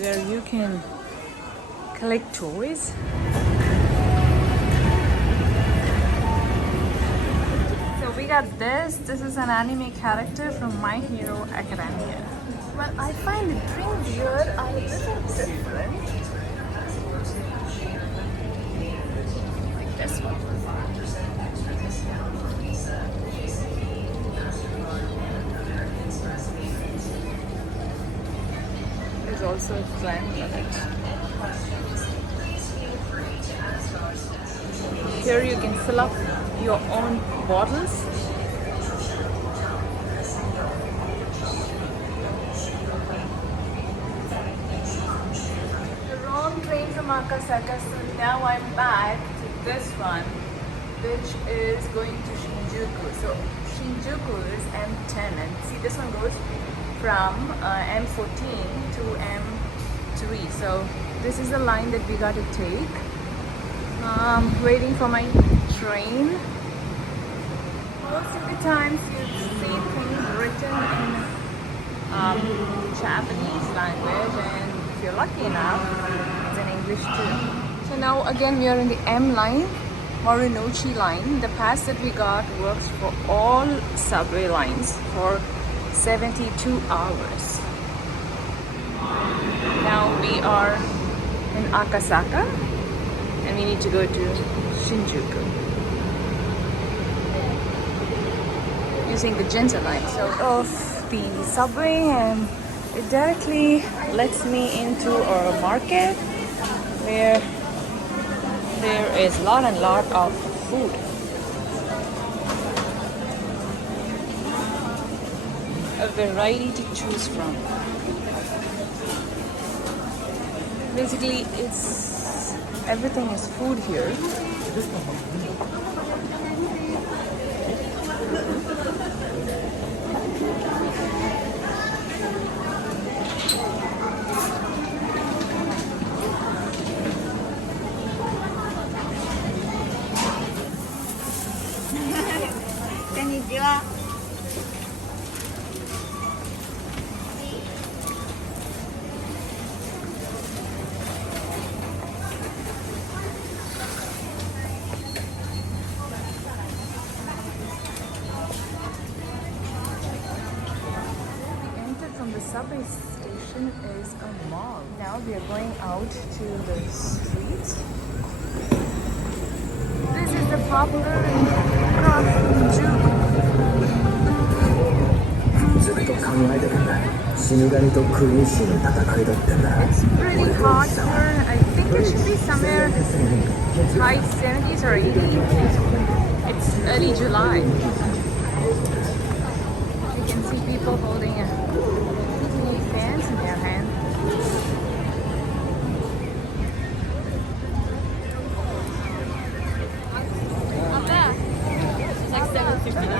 where you can collect toys. So we got this. This is an anime character from My Hero Academia. Well, I find the drinks here are a little different. Like this one. There's also a friend on it. Here you can fill up your own bottles. The wrong train from Akasaka, so now I'm back to this one, which is going to Shinjuku. So Shinjuku is M10, and see this one goes from M14 to M3. So this is the line that we got to take. Waiting for my train. Most of the times you see things written in Japanese language, and if you're lucky enough, it's in English too. So now again we are in the M line, Marunouchi line. The pass that we got works for all subway lines for 72 hours. Now we are in Akasaka and we need to go to Shinjuku using the Jinza line. So off the subway, and it directly lets me into a market where there is a lot of food. A variety to choose from. Basically, everything is food here. Konnichiwa. From the subway station is a mall. Now we are going out to the streets. This is the popular Shinjuku. It's pretty hot here. I think it should be somewhere high 70s or 80s. It's early July. You can see people holding fans in their hand. Like 750.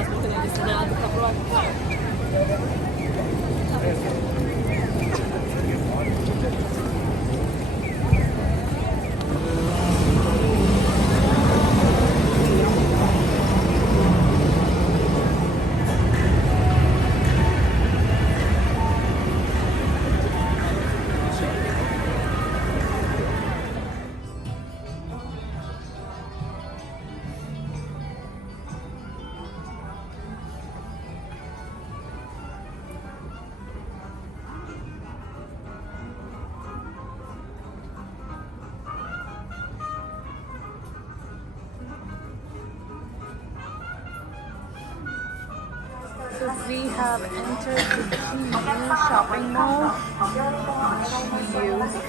So we have entered the Shibuya shopping mall.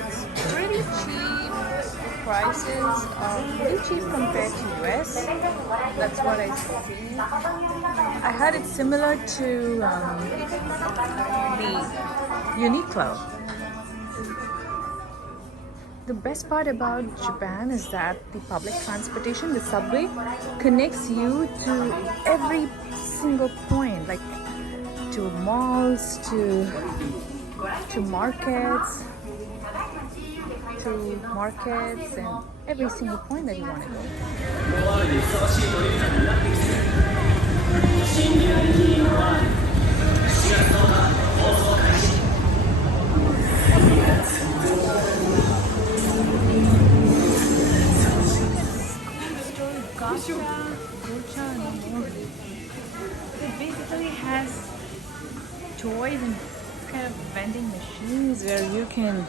It's pretty cheap. The prices are pretty cheap compared to US. That's what I see. I heard it's similar to the Uniqlo. The best part about Japan is that the public transportation, the subway, connects you to every single point, like to malls, to markets, and every single point that you want to go. Gocha no more. It basically has toys and kind of vending machines where you can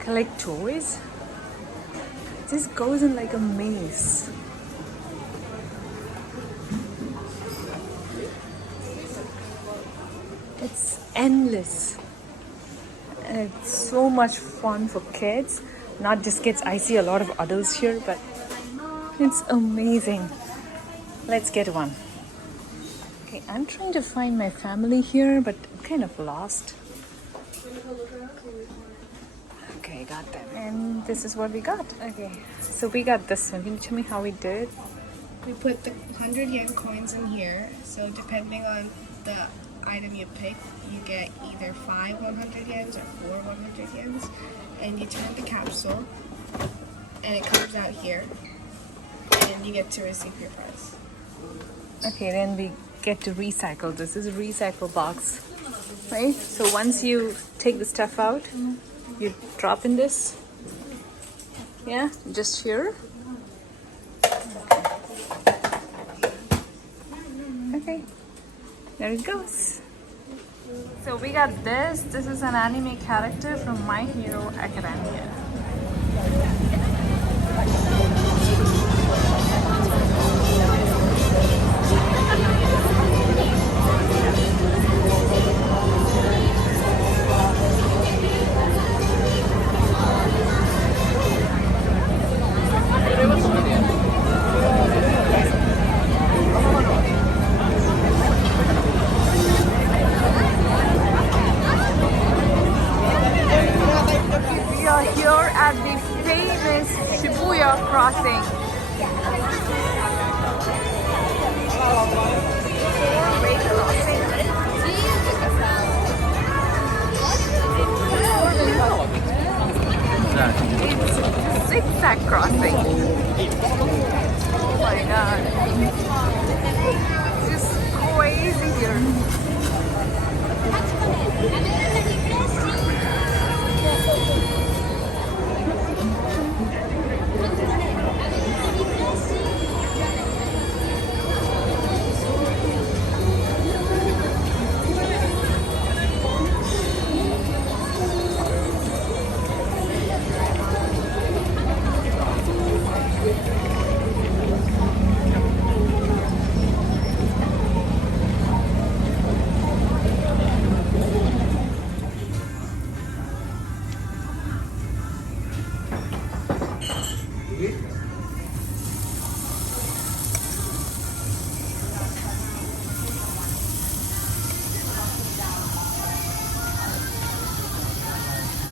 collect toys. This goes in like a maze. It's endless. And it's so much fun for kids. Not just kids, I see a lot of adults here, but it's amazing. Let's get one. Okay, I'm trying to find my family here, but I'm kind of lost. Okay, got them. And this is what we got. Okay, so we got this one. Can you tell me how we did? We put the 100 yen coins in here, so depending on the item you pick, you get either 5 100 yens or 4 100 yens, and you turn the capsule, and it comes out here, and you get to receive your prize. Okay, then we get to recycle. This is a recycle box, right? So once you take the stuff out, you drop in this. Yeah, just here. Okay, there it goes. So we got this. This is an anime character from My Hero Academia. We are here at the famous Shibuya crossing. Four-way crossing. It's zigzag crossing. Oh my god. It's just crazy here.